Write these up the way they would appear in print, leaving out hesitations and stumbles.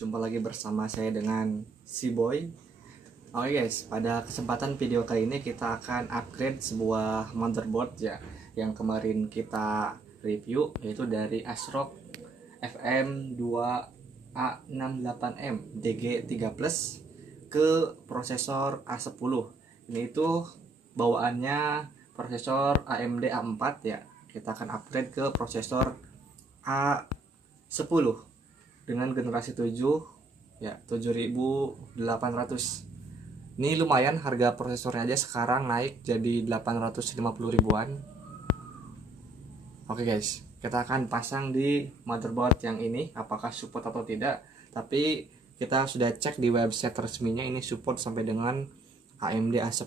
jumpa lagi bersama saya dengan si Boy. Oke guys, pada kesempatan video kali ini kita akan upgrade sebuah motherboard ya, yang kemarin kita review, yaitu dari ASRock FM2A68M DG3 Plus ke prosesor A10. Ini itu bawaannya prosesor AMD A4 ya. Kita akan upgrade ke prosesor A10 dengan generasi 7 ya, 7800. Ini lumayan, harga prosesornya aja sekarang naik jadi 850 ribuan. Oke guys, kita akan pasang di motherboard yang ini, apakah support atau tidak. Tapi kita sudah cek di website resminya, ini support sampai dengan AMD A10.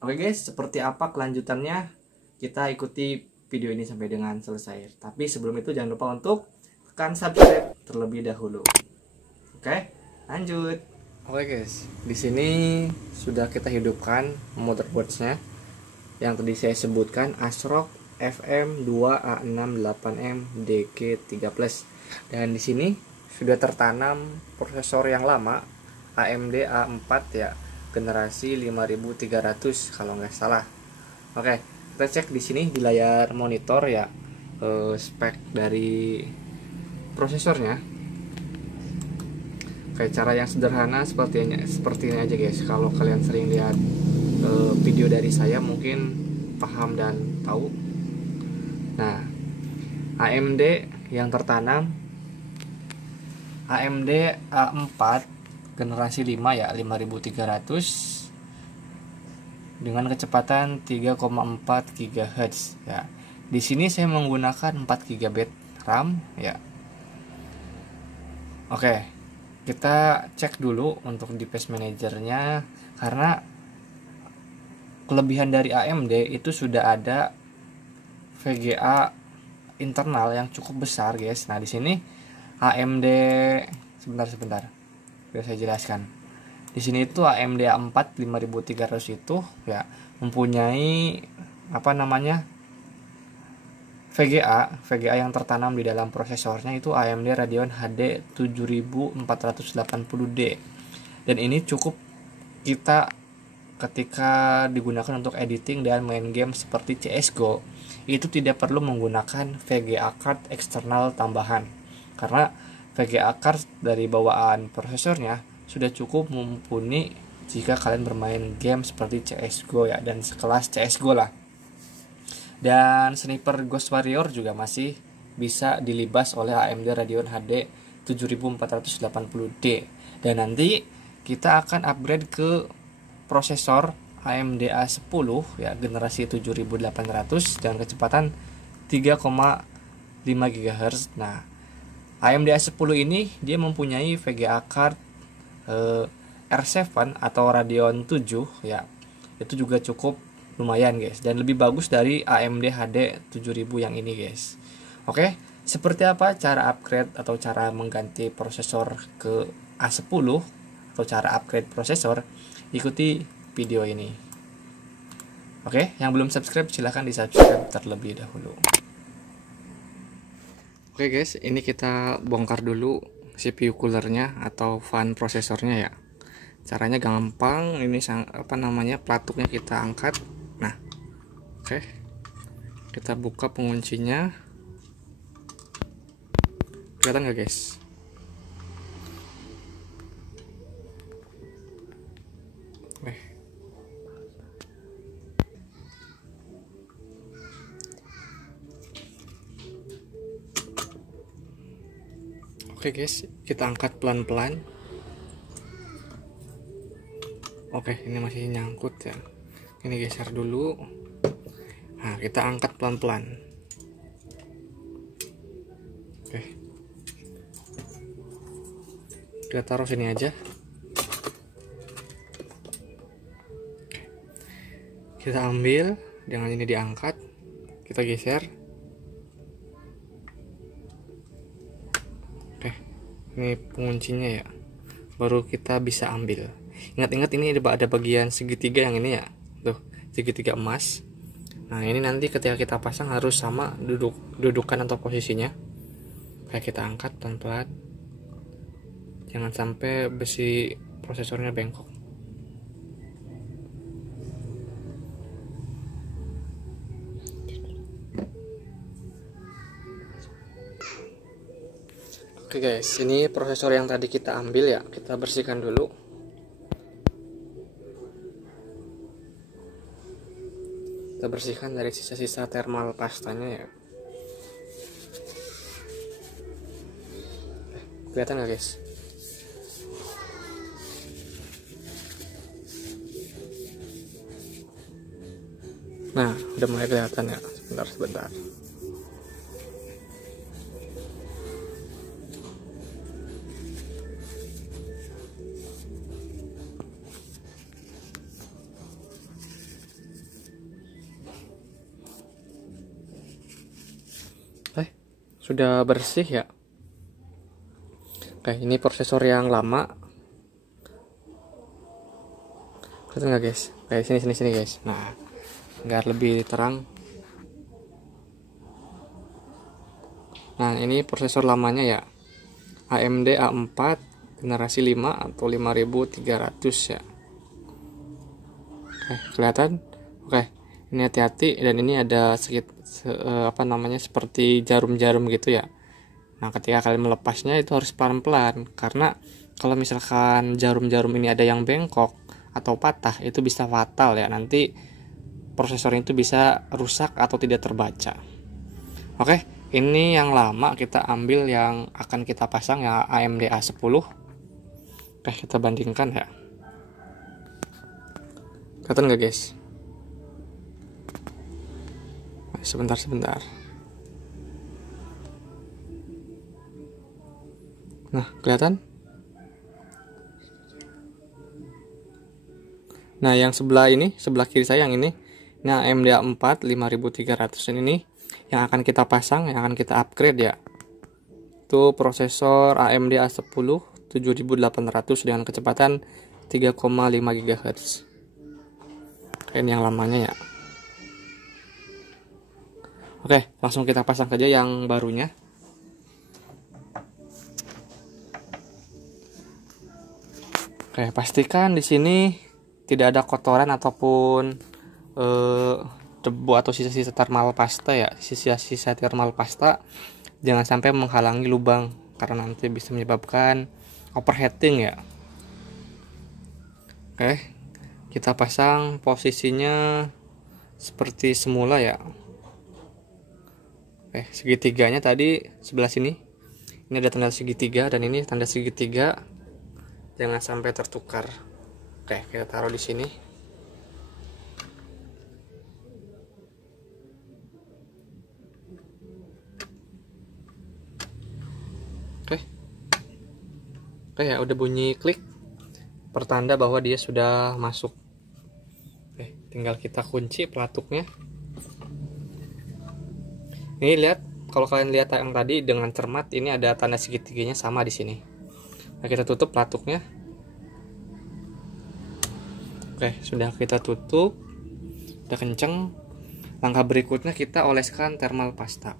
Oke guys, seperti apa kelanjutannya, kita ikuti video ini sampai dengan selesai. Tapi sebelum itu jangan lupa untuk tekan subscribe terlebih dahulu. Oke, lanjut. Oke guys, di sini sudah kita hidupkan motherboardnya yang tadi saya sebutkan, ASRock FM2A68M DG3 Plus. Dan di sini sudah tertanam prosesor yang lama, AMD A4 ya, generasi 5300 kalau nggak salah. Oke, kita cek di sini di layar monitor ya, spek dari prosesornya. Kayak cara yang sederhana seperti ini aja guys. Kalau kalian sering lihat video dari saya mungkin paham dan tahu. Nah, AMD yang tertanam AMD A4 generasi 5 ya, 5300 dengan kecepatan 3,4 GHz ya. Di sini saya menggunakan 4 GB RAM ya. Oke, kita cek dulu untuk device manajernya, karena kelebihan dari AMD itu sudah ada VGA internal yang cukup besar guys. Nah, di sini AMD sebentar biar saya jelaskan. Di sini itu AMD A4 5300 itu ya mempunyai VGA yang tertanam di dalam prosesornya itu AMD Radeon HD 7480D. Dan ini cukup kita ketika digunakan untuk editing dan main game seperti CSGO, itu tidak perlu menggunakan VGA card eksternal tambahan, karena VGA card dari bawaan prosesornya sudah cukup mumpuni jika kalian bermain game seperti CSGO ya, dan sekelas CSGO lah. Dan Sniper Ghost Warrior juga masih bisa dilibas oleh AMD Radeon HD 7480D. Dan nanti kita akan upgrade ke prosesor AMD A10 ya, generasi 7800 dan kecepatan 3,5 GHz. Nah, AMD A10 ini dia mempunyai VGA card R7 atau Radeon 7 ya. Itu juga cukup lumayan guys, dan lebih bagus dari AMD HD 7000 yang ini guys. Oke, seperti apa cara upgrade atau cara mengganti prosesor ke A10 atau cara upgrade prosesor, ikuti video ini. Oke, yang belum subscribe silahkan di subscribe terlebih dahulu. Oke guys, ini kita bongkar dulu CPU coolernya atau fan prosesornya ya. Caranya gampang, ini pelatuknya kita angkat. Nah, oke, kita buka penguncinya. Kelihatan nggak guys? Oke guys, kita angkat pelan-pelan. Oke, ini masih nyangkut ya. Ini geser dulu. Nah, kita angkat pelan-pelan. Oke, kita taruh sini aja. Kita ambil, dengan ini diangkat, kita geser. Oke, ini penguncinya ya, baru kita bisa ambil. Ingat-ingat ini ada bagian segitiga yang ini ya, tuh segitiga emas. Nah, ini nanti ketika kita pasang harus sama dudukan atau posisinya. Kayak kita angkat pelan-pelan. jangan sampai besi prosesornya bengkok. Oke guys, ini prosesor yang tadi kita ambil ya, kita bersihkan dulu. Kita bersihkan dari sisa-sisa thermal pastanya ya. Kelihatan nggak guys? Nah, udah mulai kelihatan ya. Sebentar. Sudah bersih ya. Oke, ini prosesor yang lama. Kelihatan nggak guys? Kayak sini guys. Nah, agar lebih terang. Nah, ini prosesor lamanya ya. AMD A4 generasi 5 atau 5300 ya. Oke, kelihatan? Oke, ini hati-hati, dan ini ada sedikit seperti jarum-jarum gitu ya. Nah, ketika kalian melepasnya itu harus pelan-pelan, karena kalau misalkan jarum-jarum ini ada yang bengkok atau patah, itu bisa fatal ya. Nanti prosesor itu bisa rusak atau tidak terbaca. Oke, ini yang lama kita ambil, yang akan kita pasang ya AMD A10. Oke, kita bandingkan ya. Kelihatan nggak guys? Sebentar. Nah, kelihatan? Nah, yang sebelah kiri saya yang ini. Nah, AMD A4 5300 ini yang akan kita pasang, yang akan kita upgrade ya. Itu prosesor AMD A10 7800 dengan kecepatan 3,5 GHz. Ini yang lamanya ya. Oke, langsung kita pasang saja yang barunya. Oke, pastikan di sini tidak ada kotoran ataupun debu atau sisa-sisa thermal pasta ya. Sisa-sisa thermal pasta jangan sampai menghalangi lubang, karena nanti bisa menyebabkan overheating ya. Oke, kita pasang posisinya seperti semula ya. Segitiganya tadi sebelah sini. Ini ada tanda segitiga, dan ini tanda segitiga. Jangan sampai tertukar. Oke, kita taruh di sini. Oke ya, udah bunyi klik, pertanda bahwa dia sudah masuk. Oke, tinggal kita kunci pelatuknya. Ini lihat, kalau kalian lihat yang tadi dengan cermat, ini ada tanda segitiganya sama di sini. Nah, kita tutup pelatuknya. Oke, sudah kita tutup, udah kenceng. Langkah berikutnya kita oleskan thermal pasta.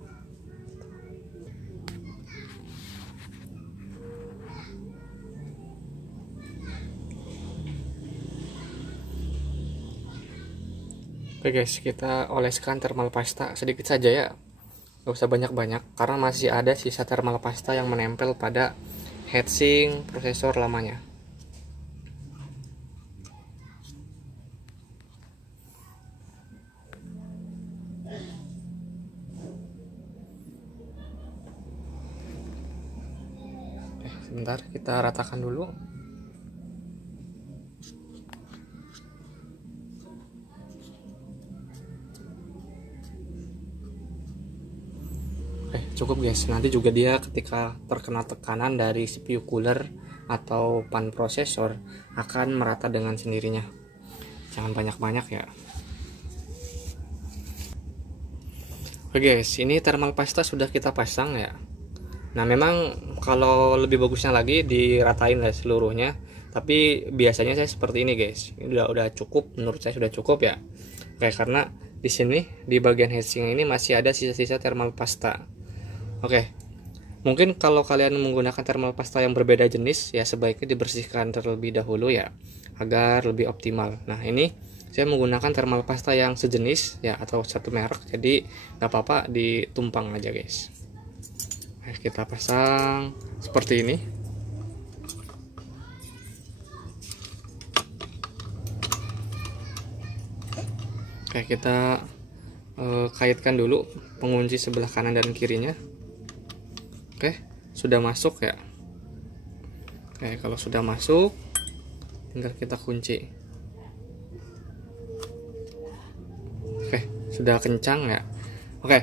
Oke guys, kita oleskan thermal pasta sedikit saja ya. Gak usah banyak-banyak, karena masih ada sisa thermal pasta yang menempel pada heatsink prosesor lamanya. Sebentar, kita ratakan dulu. Cukup guys, nanti juga dia ketika terkena tekanan dari CPU cooler atau pan prosesor akan merata dengan sendirinya. Jangan banyak-banyak ya. Oke guys, ini thermal pasta sudah kita pasang ya. Nah, memang kalau lebih bagusnya lagi diratain lah seluruhnya, tapi biasanya saya seperti ini guys. Ini udah cukup, menurut saya sudah cukup ya. Oke, karena di sini di bagian heatsink ini masih ada sisa-sisa thermal pasta. Oke, Mungkin kalau kalian menggunakan thermal pasta yang berbeda jenis, ya sebaiknya dibersihkan terlebih dahulu ya, agar lebih optimal. Nah ini saya menggunakan thermal pasta yang sejenis ya, atau satu merek, jadi nggak apa-apa ditumpang aja guys. Nah, kita pasang seperti ini. Oke, kita kaitkan dulu pengunci sebelah kanan dan kirinya. Oke, sudah masuk ya. Oke, kalau sudah masuk tinggal kita kunci. Oke, sudah kencang ya. Oke,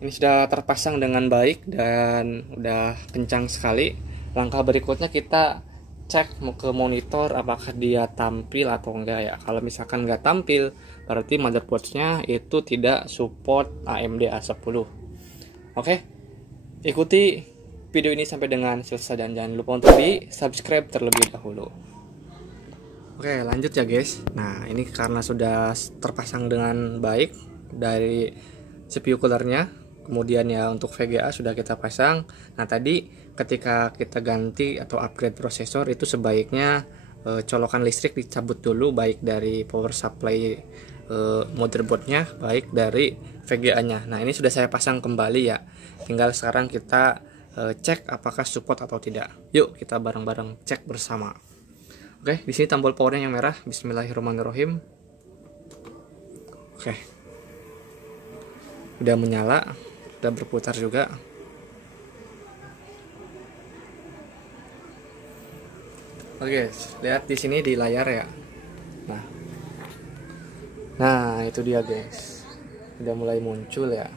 ini sudah terpasang dengan baik dan udah kencang sekali. Langkah berikutnya kita cek ke monitor apakah dia tampil atau enggak ya. Kalau misalkan enggak tampil, berarti motherboardnya itu tidak support AMD A10. Oke, ikuti video ini sampai dengan selesai dan jangan lupa untuk di subscribe terlebih dahulu. Oke, lanjut ya guys. Nah, ini karena sudah terpasang dengan baik dari CPU coolernya, kemudian ya untuk VGA sudah kita pasang. Nah, tadi ketika kita ganti atau upgrade prosesor itu sebaiknya colokan listrik dicabut dulu, baik dari power supply motherboardnya, baik dari VGA-nya. Nah, ini sudah saya pasang kembali ya. Tinggal sekarang kita cek apakah support atau tidak. Yuk kita bareng-bareng cek bersama. Oke, di sini tombol powernya yang merah. Bismillahirrahmanirrahim. Oke, udah menyala, udah berputar juga. Oke, lihat di sini di layar ya. Nah itu dia guys, udah mulai muncul ya.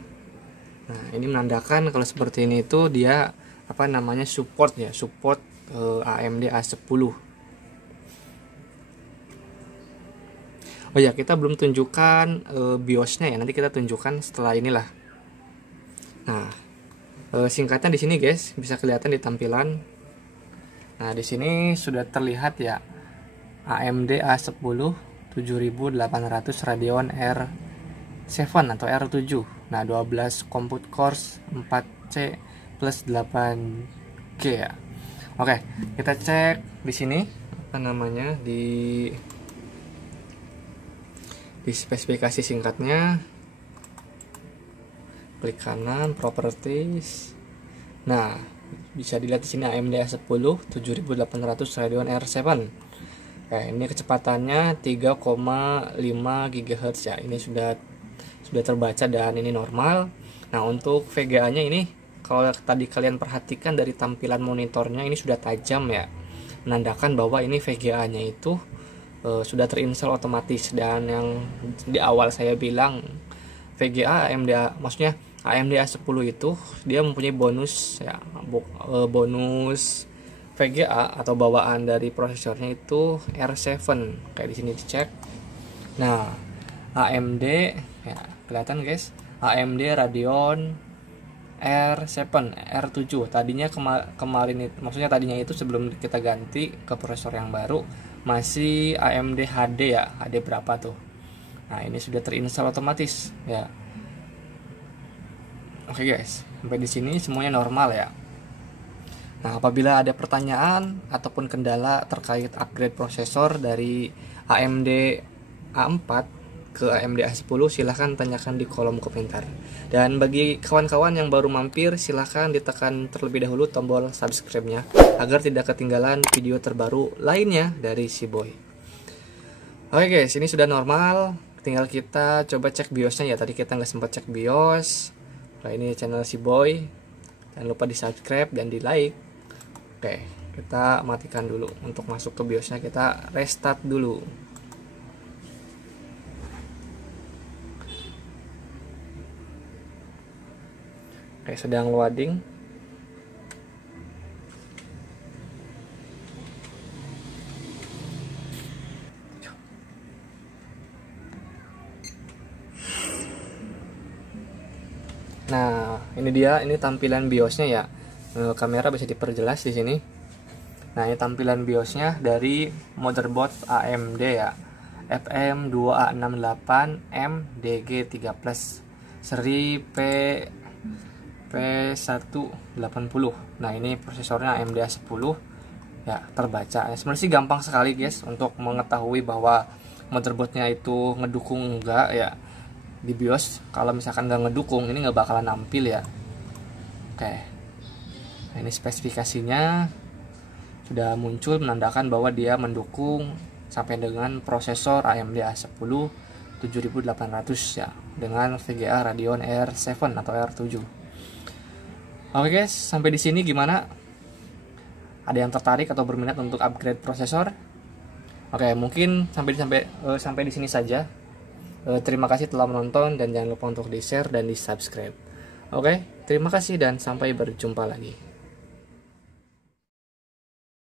Nah ini menandakan kalau seperti ini itu dia apa namanya support ya, support AMD A10. Oh ya, kita belum tunjukkan BIOSnya ya, nanti kita tunjukkan setelah inilah. Nah singkatnya di sini guys, bisa kelihatan di tampilan. Nah di sini sudah terlihat ya, AMD A10 7800 Radeon R7 atau R7. Nah, 12 compute cores 4C plus 8G ya. Oke, kita cek di sini apa namanya di spesifikasi singkatnya. Klik kanan properties. Nah, bisa dilihat di sini AMD A10 7800 Radeon R7. Ini kecepatannya 3,5 GHz ya. Ini sudah terbaca dan ini normal. Nah, untuk VGA-nya ini kalau tadi kalian perhatikan dari tampilan monitornya ini sudah tajam ya. Menandakan bahwa ini VGA-nya itu sudah terinstall otomatis, dan yang di awal saya bilang VGA maksudnya AMD A10 itu dia mempunyai bonus ya, bonus VGA atau bawaan dari prosesornya itu R7 kayak di sini dicek. Nah, AMD ya kelihatan guys, AMD Radeon R7 R7 tadinya kemarin itu, maksudnya tadinya itu sebelum kita ganti ke prosesor yang baru masih AMD HD ya, HD berapa tuh. Nah, ini sudah terinstall otomatis ya. Oke guys, sampai di sini semuanya normal ya. Nah, apabila ada pertanyaan ataupun kendala terkait upgrade prosesor dari AMD A4 ke AMD A10, silahkan tanyakan di kolom komentar. Dan bagi kawan-kawan yang baru mampir, silahkan ditekan terlebih dahulu tombol subscribe-nya agar tidak ketinggalan video terbaru lainnya dari si Boy. Oke guys, ini sudah normal. Tinggal kita coba cek BIOS-nya ya. Tadi kita nggak sempat cek BIOS. Nah, ini channel si Boy. Jangan lupa di subscribe dan di like. Oke, kita matikan dulu. Untuk masuk ke BIOSnya kita restart dulu. Oke, sedang loading. Nah, ini dia, ini tampilan BIOSnya ya. Kamera bisa diperjelas di sini. Nah, ini tampilan BIOSnya dari motherboard AMD ya, FM2A68M DG3 Plus seri P180. Nah, ini prosesornya AMD A10 ya, terbaca. Sebenarnya sih gampang sekali guys untuk mengetahui bahwa motherboardnya itu ngedukung enggak ya di BIOS. Kalau misalkan nggak ngedukung, ini nggak bakalan nampil ya. Oke, nah, ini spesifikasinya sudah muncul menandakan bahwa dia mendukung sampai dengan prosesor AMD A10 7800 ya, dengan VGA Radeon R7 atau R7. Oke guys, sampai di sini gimana? Ada yang tertarik atau berminat untuk upgrade prosesor? Oke, mungkin sampai di sini saja. Terima kasih telah menonton dan jangan lupa untuk di-share dan di-subscribe. Oke, terima kasih dan sampai berjumpa lagi.